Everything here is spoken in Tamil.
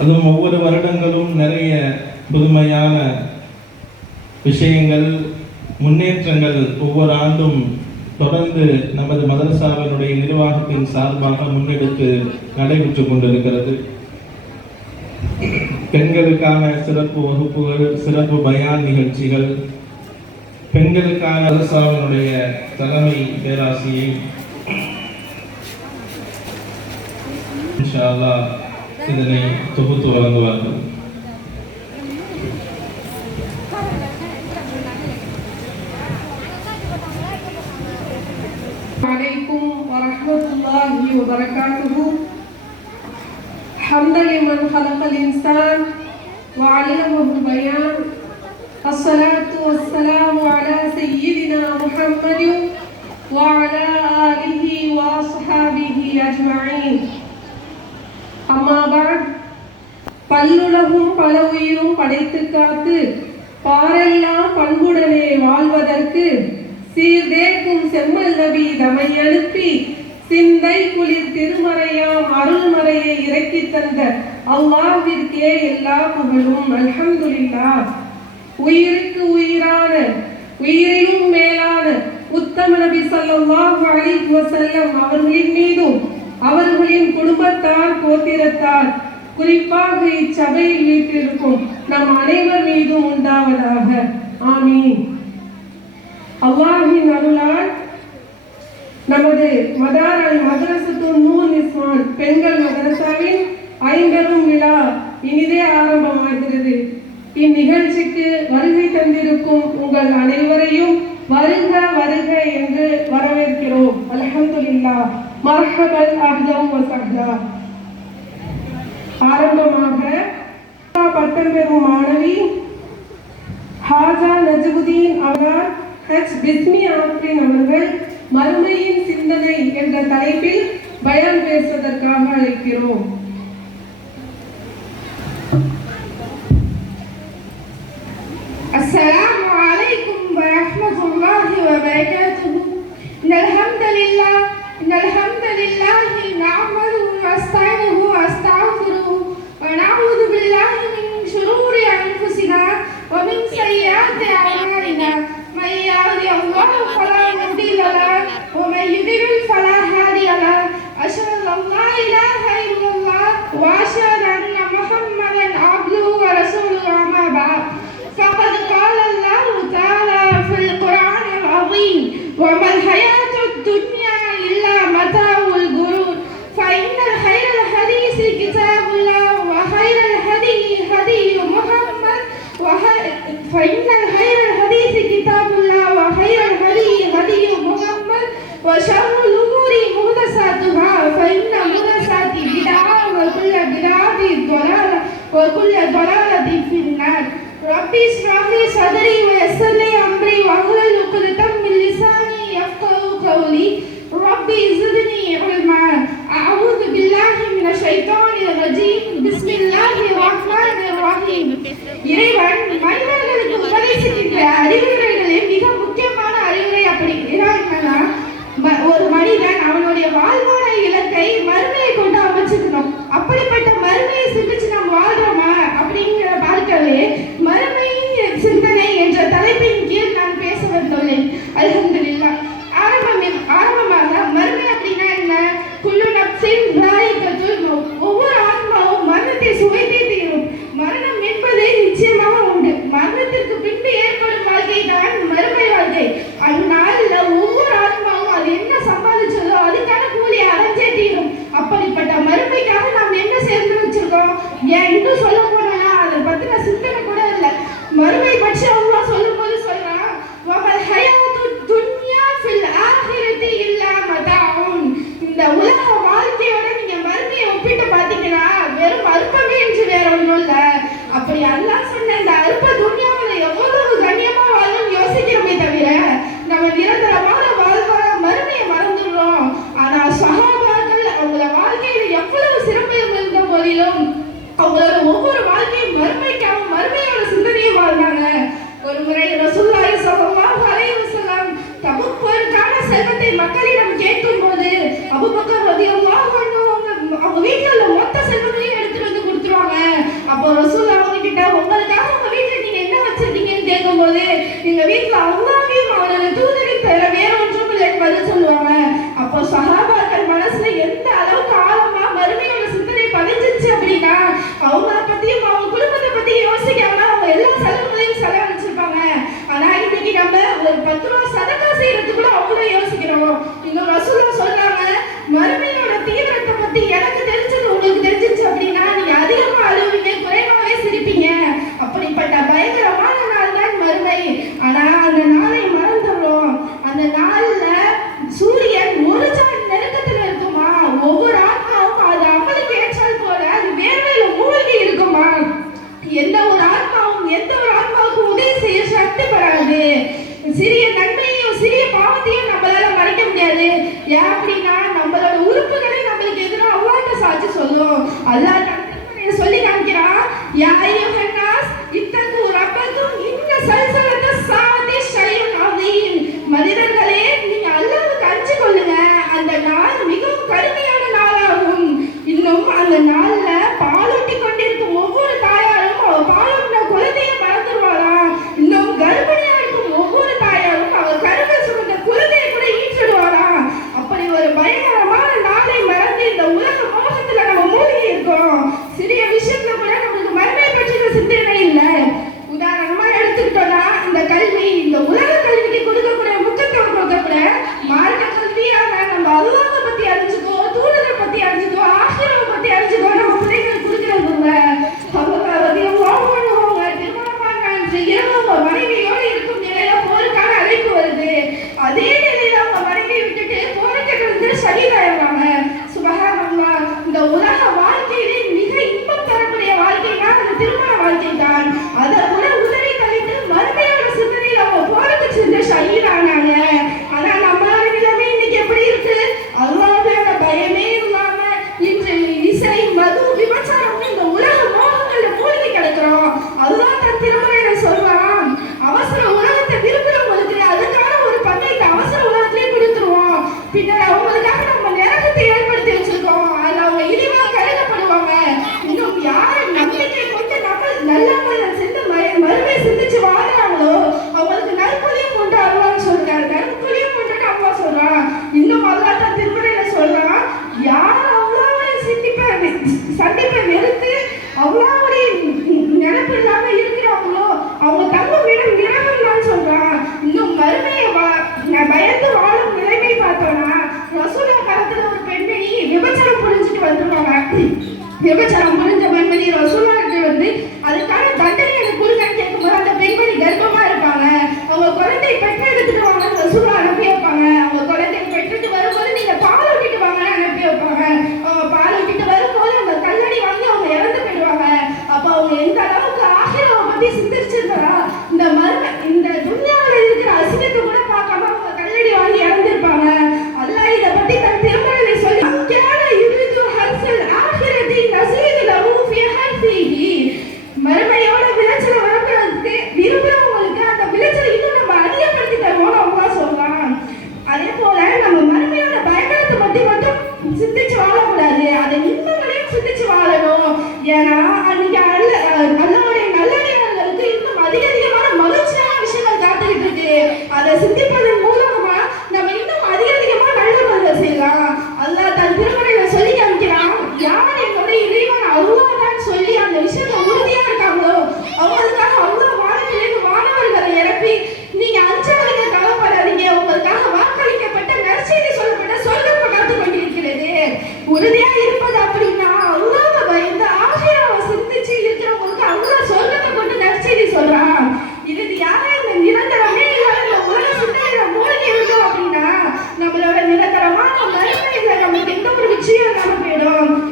அதுவும் ஒவ்வொரு வருடங்களும் நிறைய புதுமையான விஷயங்கள், முன்னேற்றங்கள் ஒவ்வொரு ஆண்டும் தொடர்ந்து நமது மதரசாவினுடைய நிர்வாகத்தின் சார்பாக முன்னெடுத்து நடைபெற்று கொண்டிருக்கிறது. பெண்களுக்கான சிறப்பு வகுப்புகள், சிறப்பு பயான் நிகழ்ச்சிகள், பெண்களுக்கான மதரசாவினுடைய தலைமை பேராசிரியை இன்ஷா அல்லாஹ் இதனை தொகுத்து வழங்குவார்கள். عليكم ورحمة الله وبركاته. حمدا لمن خلق الإنسان وعلمه البيان. الصلاة والسلام على سيدنا محمد وعلى آله وأصحابه أجمعين. أما بعد. பல்லுலகும் பல உயிரும் படைத்து காத்து பாரெல்லாம் பண்புடனே வாழ்வதற்கு சீர்தேக்கும் செம்மல் நபி தமை அனுப்பி சிந்தை குளிர் திருமறையாம் அருள்மறையை இறக்கி தந்த அல்லாஹ்விற்கே எல்லா புகழும். அல்ஹம்துலில்லாஹ். உயிருக்கு உயிரான, உயிரிலும் மேலான உத்தம நபி ஸல்லல்லாஹு அலைஹி வஸல்லம் அவர்களின் மீதும் அவர்களின் குடும்பத்தார், கோத்திரத்தார், குறிப்பாக இச்சபையில் வீட்டிற்கும் நம் அனைவர் மீதும் உண்டாவதாக. ஆமீன். அல்லாஹின் அருளால் நமது மதார் அல் மதரசத்துன் நூர் நிஸ்வான் பெண்கள் மதரசாவின் 50 விழா இனிதே ஆரம்பமாகிறது. இந்நிகழ்ச்சிக்கு வருகை தந்திருக்கும் உங்கள் அனைவரையும் வருக வருக என்று வரவேற்கிறோம். அல்ஹம்துலில்லாஹ். மர்ஹபன் அஹ்லம் வ சஹ்லா. ஆரம்பமாக பட்டம் பெறும் மாணவி ஹாஜா நஜ்முதீன் அவர்கள் ஹஜ் பிஸ்மி ஆஃப்ரின் அவர்கள் மறுமையின் சிந்தனை என்ற தலைப்பில் பயான் பேசுவதற்காக அழைக்கிறோம். அஸ்ஸலாமு அலைக்கும் வ ரஹ்மத்துல்லாஹி வ பரகாத்துஹு. இன்னல் ஹம்தலில்லாஹி நஹ்மதுஹு வ நஸ்தஈனுஹு வ நஸ்தக்ஃபிருஹு வ நஊது பில்லாஹி மின் ஷுரூரி அன்ஃபுஸினா வ மின் ஸய்யிஆத்தி அஅமாலினா. من يهده الله فلا مضل له ومن يضلل فلا هادي له. أشهد أن لا إله إلا الله وأشهد أن محمدا عبده ورسوله. أما بعد فقد قال الله تعالى في القرآن العظيم وما الحياة الدنيا إلا متاع الغرور. فإن خير الحديث كتاب الله وخير الهدي هدي محمد فإن خير الحديث كتاب الله وخير الهدي هدي محمد وشر الأمور محدثاتها فإن محدثات بدعة وكل بدعة ضلالة وكل ضلالة في النار. ربي اشرح لي صدري ويسر لي أمري واحلل عقدة من لساني يفقهوا قولي. ربي زدني علما. أعوذ بالله من الشيطان الرجيم. بسم الله الرحمن الرحيم. இறைவன் மனிதர்களுக்கு உபதேசிக்கின்ற அறிவுரைகளில் மிக முக்கியமான அறிவுரை அப்படி என்னன்னா, ஒரு மனிதன் அவனுடைய வாழ்வான இலக்கை மறுமையை கொண்டு அமைச்சுக்கணும். அப்படிப்பட்ட மறுமையை சிந்திச்சு நம்ம வாழ்றோமா அப்படிங்கிற பார்க்கவே மறுமை சிந்தனை என்ற தலைப்பின் கீழ் நான் பேச வந்துள்ளேன். அல்ஹம்துலில்லாஹ். ஆரம்பமாக மறுமை அப்படின்னா என்ன? குல்லு நஃப்ஸின் ஸாயிகத்துல் மௌத். ஒவ்வொரு ஆத்மாவும் மரணத்தை சுவைத்தே தீரும். மரணம் என்பது நிச்சயமாக உண்டு. மரணத்திற்கு பின்பு ஏற்படும் வாழ்க்கை தான் மறுமை வாழ்க்கை. அந்நாளில் ஒவ்வொரு ஆத்மாவும் அது என்ன சம்பாதிச்சதோ அதுக்கான கூலி அடைஞ்சே தீரும். அப்படிப்பட்ட மறுமைக்காக நாம் என்ன சேர்ந்து வச்சிருக்கோம்? ஏன் இன்னும் சொல்ல போனா அதை பத்தின சிந்தனை கூட இல்லை. மறுமை பற்றி அல்லாஹ் சொல்லும் போது சொல்றான், வமல் ஹயாத்து துன்யா ஃபில் ஆஹிரத்தி இல்லா மதாஉன். இந்த உலக வாழ்க்கையோட நீங்க மறுமையை ஒப்பிட்டு பாத்தீங்கன்னா வெறும் அற்பமே என்று வேற ஒன்றும் இல்லை. அப்படி அல்லாஹ் சொன்ன இந்த அற்ப துன்யாவில் எவ்வளவு கண்ணியமா வாழும் யோசிக்கிறோமே தவிர நம்ம நிரந்தரமான வாழ்வான மறுமையை மறந்துடுறோம். ஆனா சஹாபாக்கள் அவங்கள வாழ்க்கையில எவ்வளவு சிறப்பு இருந்த போதிலும் அவங்களோட ஒவ்வொரு வாழ்க்கையும் மறுமைக்காகவும் மறுமையோட சிந்தனையும் வாழ்ந்தாங்க. ஒரு முறை ரசூலுல்லாஹி ஸல்லல்லாஹு அலைஹி வஸல்லம் தபுக் போருக்கான செல்வத்தை மக்களிடம் கேட்கும் போது அபூபக்கர் ரலியல்லாஹு அன்ஹு அவங்க வீட்டுல மொத்த செல்வங்களையும் எடுத்துட்டு வந்து கொடுத்துருவாங்க. அப்போ ரசூல் அவங்க கிட்ட உங்களுக்காக உங்க வீட்டுல நீங்க என்ன வச்சிருக்கீங்கன்னு கேட்கும்போது எங்க வீட்டுல அல்லாஹ்வையும் அவரோட தூதரையும் தவிர வேற ஒன்றும் இல்லைன்னு பதில் சொல்லுவாங்க. அப்போ சஹாபாக்கள் மனசுல எந்த அளவுக்கு ஆழமா மறுமையோட சிந்தனை பதிஞ்சிச்சு அப்படின்னா அவங்கள பத்தியும் அவங்க குடும்பத்தை பத்தியும் யோசிக்காம அவங்க எல்லா செலவுகளையும் செலவழிச்சிருப்பாங்க. ஆனா இன்னைக்கு நம்ம ஒரு 10 ரூபா சதக்கா செய்யறதுக்கு கூட அவ்வளவு யோசிக்கிறோம். இன்னும் ரசூலா சொல்றாங்க, மறுமையோட தீவிரத்தை பத்தி எனக்கு தெரிஞ்சது உங்களுக்கு தெரிஞ்சிச்சு அப்படின்னா நீங்க அதிகமா அழுவீங்க, குறைவாவே சிரிப்பீங்க. அப்படிப்பட்ட பயங்கரமான நாள் தான் மறுமை. ஆனா அந்த நாளை மறந்துடுறோம். அந்த நாள்ல சூரியன் ஒரு சான் நெருக்கத்துல இருக்குமா, ஒவ்வொரு ஆத்மாவும் அது அமலுக்கு ஏற்றால் போல அது வேர்வையில மூழ்கி இருக்குமா. எந்த ஒரு ஆத்மாவுக்கும் உதவி செய்ய சக்தி பெறாது. சிறிய நன்மையையும் சிறிய பாவத்தையும் நம்மளால மறைக்க முடியாது. ஏன் அப்படின்னா நம்மளோட உறுப்புகளை நம்மளுக்கு எதிராக அல்லாஹ்ட்ட சாட்சி சொல்லும். அல்லாஹ் சொல்லி காமிக்கிறான், யா அய்யுஹன் நாஸ் இத்தகு ரப்பக்கும் இன்ன சல்சலத்த ஸாஅத்தி ஷைஉன் அதீம். மனிதர்களே நீங்க அல்லாஹ்வுக்கு அஞ்சி கொள்ளுங்க, அந்த நாள் மிகவும் கடுமையான நாளாகும். இன்னும் அந்த நாள்ல பாலூட்டி கொண்டிருக்கும் ஒவ்வொரு தாயாரும் அவள் பாலூட்டின குழந்தையை மறந்துடுவாராம். இன்னும் கர்ப்பிணியா இருக்கும் ஒவ்வொரு தாயாரும் அவள் கருவில் சுமந்த குழந்தையை கூட ஈற்றிடுவாராம். அப்படி ஒரு பயங்கரமான நாளை மறந்து இந்த உலக மோகத்துல நம்ம மூழ்கி இருக்கோம். சிறிய விஷயத்துல கூட நம்மளுக்கு மறுமை பற்றின சிந்தனை இல்லை. உதாரணமா எடுத்துக்கிட்டோம்னா இந்த கல்வி, இந்த உலக கல்விக்கு கொடுக்கக்கூடிய முக்கியத்துவம் கொடுக்கக்கூட மார்க்க கல்வியாக நம்ம அல்லாஹ்வை பத்தி அறிஞ்சுக்கோ, தூதரை பத்தி அறிஞ்சுக்கோ, ஆகிரவை பத்தி அறிஞ்சுக்கோ நம்ம பிள்ளைகள் கொடுக்கிறது இல்லை. அவங்க திருமணமாக இரவு மனைவியோடு இருக்கும் நிலையில போருக்கான அழைப்பு வருது. அதே நிலையில அவங்க மனைவியை விட்டுட்டு போருக்கு ஷஹீதாயிடுறாங்க. சுபஹானல்லாஹ். இந்த உலக வாழ்க்கையிலே மிக இன்பம் தரக்கூடிய வாழ்க்கைனா அந்த திருமண வாழ்க்கை தான். அதை கூட உதறி கழித்து மறுமையோட சிந்தனையில் அவங்க போருக்கு சென்று ஷஹீதானாங்க. ஆனா நம்மளோட நிலைமை இன்னைக்கு எப்படி இருக்கு? அல்லாஹ்வோட பயமே இல்லாம இன்று இசை, மது, விபச்சாரம் இந்த உலக மோகங்கள்ல மூழ்கி கிடக்கிறோம். அல்லாஹ் தன் திருமறையில சொல்றான், அவசர உலகத்தை விரும்புறவங்களுக்கு அதுக்கான ஒரு பங்கத்தை அவசர உலகத்திலே கொடுத்துருவோம். பின்னர் அவங்களுக்காக நம்ம நரகத்தை ஏற்படுத்தி வச்சிருக்கோம். அதுல அவங்க இழிவா கருதப்படுவாங்க. இன்னும் யாரு நம்பிக்கை கொண்டு நம்ம நல்லவங்களை சென்று மறுமை சிந்திச்சு வாழ்றாங்களோ அவங்களுக்கு நற்கொலையும் கொண்டு அருள்வான்னு சொல்றாரு. நற்கொலையும் கொண்டு அப்பா சொல்றான். இன்னும் அல்லாஹ் தன் திருமறையில சொல்றான், யார் அல்லாஹ்வை சந்திப்பை வெறுத்து அல்லாஹ்வுடைய நினைப்பு இல்லாம இருக்கிறாங்களோ அவங்க தங்கும் இடம் நரகம் தான் சொல்றான். இன்னும் மறுமையை பயந்து வாழும் நிலைமை பார்த்தோம்னா ரசூலா காலத்துல ஒரு பெண்மணி விபச்சாரம் புரிஞ்சுட்டு வந்துருவாங்க. விபச்சாரம் புரிஞ்ச பெண்மணி ரசூலாக்கு வந்து அதுக்கான தண்டனை எனக்கு கொடுங்கன்னு கேட்கும்போது அந்த பெண்மணி கர்ப்பமா இருப்பாங்க. அவங்க குழந்தை பெற்று எடுத்துட்டு வாங்க ரசூலா அனுப்பி வைப்பாங்க. அவங்க குழந்தை பெற்றுட்டு வரும்போது நீங்க பால் ஊட்டிட்டு வாங்கன்னு அனுப்பி வைப்பாங்க. அவங்க பால் ஊட்டிட்டு வரும்போது அந்த கல்லடி வாங்கி அவங்க இறந்து போயிடுவாங்க. அப்ப அவங்க எந்த அளவுக்கு ஆகிரவை பத்தி சிந்திச்சிருந்தா இந்த துன்யாவில் இருக்கிற அசிங்கத்தை கூட பார்க்காம அவங்க கல்லடி வாங்கி இறந்திருப்பாங்க. அல்லாஹ் இதை பத்தி தன் திருமறையில சொல்லி மறுமையோட விளைச்சல் வரப்படுறதுக்கு விரும்புறவங்களுக்கு அந்த விளைச்சல் இன்னும் நம்ம அதிகப்படுத்தி தருவோம்னு அவங்க சொல்றான். அதே போல நம்ம மறுமையோட பயங்கரத்தை பத்தி மட்டும் சிந்திச்சு வாழக்கூடாது, அதை இன்பங்களையும் சிந்திச்சு வாழணும். ஏன்னா அன்னைக்கு அல்லாஹ்வுடைய நல்லடியார்களுக்கு இன்னும் அதிகமான மகிழ்ச்சியான விஷயங்கள் காத்துக்கிட்டு இருக்கு. அதை சிந்திப்பதன் மூலமா நம்ம இன்னும் அதிகமா நல்லவர்கள் செய்யலாம். அல்லாஹ் தன் திருமறையில சொல்லி காமிக்கிறான், யார் என்னோட இறைவன் அல்லாஹ் தான் சொல்லி அந்த விஷயத்தை உறுதியா இருக்காங்களோ அவங்களுக்காக அல்லாஹ் வானத்திலிருந்து வானவர்களை இறப்பி நீங்க அஞ்சாதீங்க, கவலைப்படாதீங்க, உங்களுக்காக வாக்களிக்கப்பட்ட நற்செய்தி சொல்லப்பட்ட சொர்க்கம் காத்து கொண்டிருக்கிறது. உறுதியா